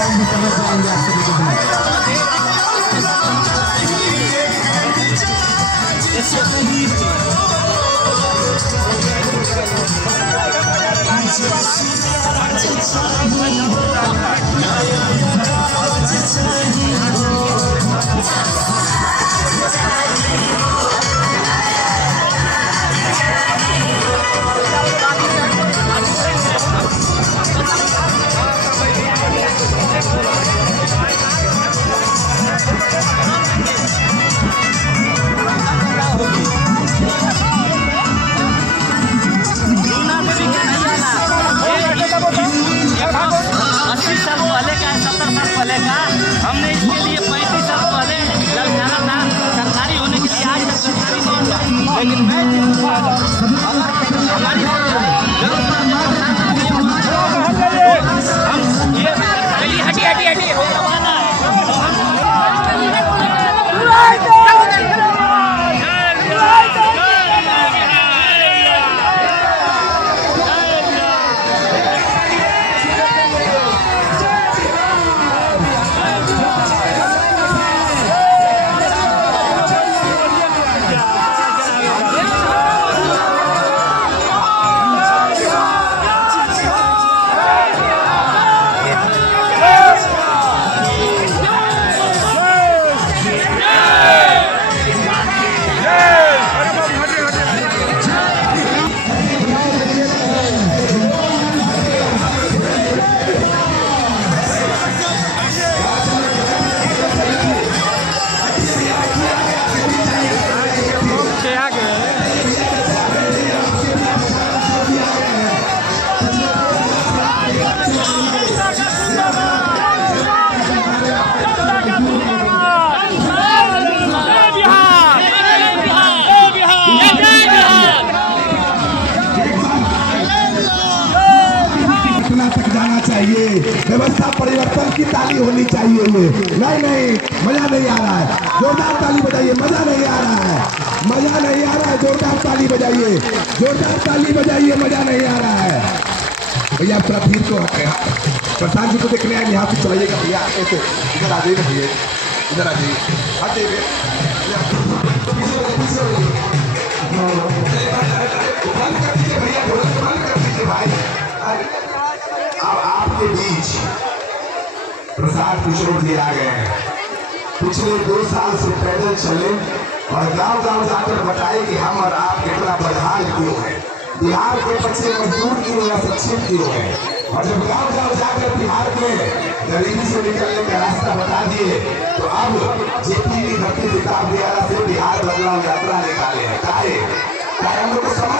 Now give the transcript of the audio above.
काम भी करना चाहेंगे आप सभी के हमने इसके लिए 35 साल पहले ललकारा था, सरकारी होने के लिए आज तक सरकारी नहीं हुआ, लेकिन मैं हमारी हटी हटी हटी चाहिए, व्यवस्था परिवर्तन की ताली होनी चाहिए। ये नहीं मजा नहीं आ रहा है, जोरदार ताली बजाइए। मजा नहीं आ रहा है, मजा नहीं आ रहा है, जोरदार ताली बजाइए, जोरदार ताली बजाइए। मजा नहीं आ रहा है भैया। आप थोड़ा भीड़ को प्रधान जी को देखने आए, यहाँ से चलाइएगा भैया। ऐसे इधर आ जाइए भैया, इधर आ जाइए, हाथ देंगे भाई। अब आपके बीच प्रसाद किशोर जी आ गए हैं। पिछले 2 साल से पैदल चले और गांव-गांव जाकर बताए कि हम और आप कितना बदहाल क्यों हैं, बिहार के बच्चे मजदूर क्यों या सक्षम क्यों हैं। और जब गांव-गांव जाकर बिहार के गरीबी से निकलने का रास्ता बता दिए, तो अब जेपी की धरती किताब से बिहार बदलाव यात्रा निकाले हैं। हम लोग को समझ